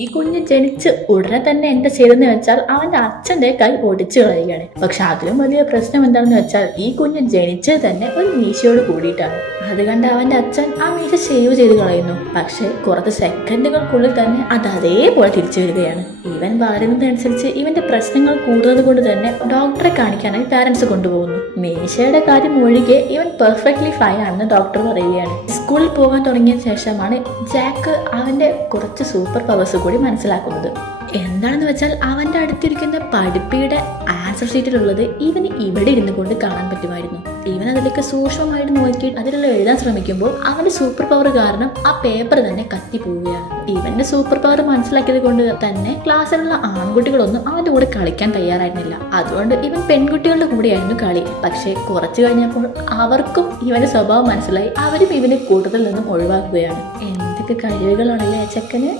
ഈ കുഞ്ഞ് ജനിച്ച് ഉടനെ തന്നെ എന്താ ചെയ്തെന്ന് വെച്ചാൽ അവന്റെ അച്ഛന്റെ കൈ ഒടിച്ചു കളയുകയാണ്. പക്ഷെ അതിലും വലിയ പ്രശ്നം എന്താണെന്ന് വെച്ചാൽ ഈ കുഞ്ഞ് ജനിച്ചത് തന്നെ ഒരു മീശയോട് കൂടിയിട്ടാണ്. അത് കണ്ട് അവന്റെ അച്ഛൻ ആ മീശ ഷേവ് ചെയ്ത് കളയുന്നു. പക്ഷെ കുറച്ച് സെക്കൻഡുകൾക്കുള്ളിൽ തന്നെ അത് അതേപോലെ തിരിച്ചു വരികയാണ്. ഇവൻ വളരുന്നതനുസരിച്ച് ഇവന്റെ പ്രശ്നങ്ങൾ കൂടുന്നത് കൊണ്ട് തന്നെ ഡോക്ടറെ കാണിക്കാനായി പാരന്റ്സ് കൊണ്ടുപോകുന്നു. മീശയുടെ കാര്യം ഒഴികെ ഇവൻ പെർഫെക്റ്റ്ലി ഫൈൻ ആണെന്ന് ഡോക്ടർ പറയുകയാണ്. സ്കൂളിൽ പോകാൻ തുടങ്ങിയ ശേഷമാണ് ജാക്ക് അവന്റെ കുറച്ച് സൂപ്പർ പവേഴ്സ് കൂടി മനസ്സിലാക്കുന്നത്. എന്താണെന്ന് വെച്ചാൽ അവന്റെ അടുത്തിരിക്കുന്ന പഠിപ്പിയുടെ ആൻസർ ഷീറ്റിലുള്ളത് ഇവന് ഇവിടെ ഇരുന്ന് കൊണ്ട് കാണാൻ പറ്റുമായിരുന്നു. ഇവൻ അതിലേക്ക് സൂക്ഷ്മമായിട്ട് നോക്കി അതിലുള്ള എഴുതാൻ ശ്രമിക്കുമ്പോൾ അവന്റെ സൂപ്പർ പവർ കാരണം ആ പേപ്പർ തന്നെ കത്തിപ്പോവുകയാണ്. ഇവന്റെ സൂപ്പർ പവർ മനസ്സിലാക്കിയത് കൊണ്ട് തന്നെ ക്ലാസ്സിലുള്ള ആൺകുട്ടികളൊന്നും അവന്റെ കൂടെ കളിക്കാൻ തയ്യാറായിരുന്നില്ല. അതുകൊണ്ട് ഇവൻ പെൺകുട്ടികളുടെ കൂടെയായിരുന്നു കളി. പക്ഷെ കുറച്ചു കഴിഞ്ഞപ്പോൾ അവർക്കും ഇവന്റെ സ്വഭാവം മനസ്സിലായി. അവരും ഇവനെ കൂട്ടത്തിൽ നിന്നും ഒഴിവാക്കുകയാണ്. എന്തൊക്കെ കഴിവുകളാണല്ലേ ചെക്കന്.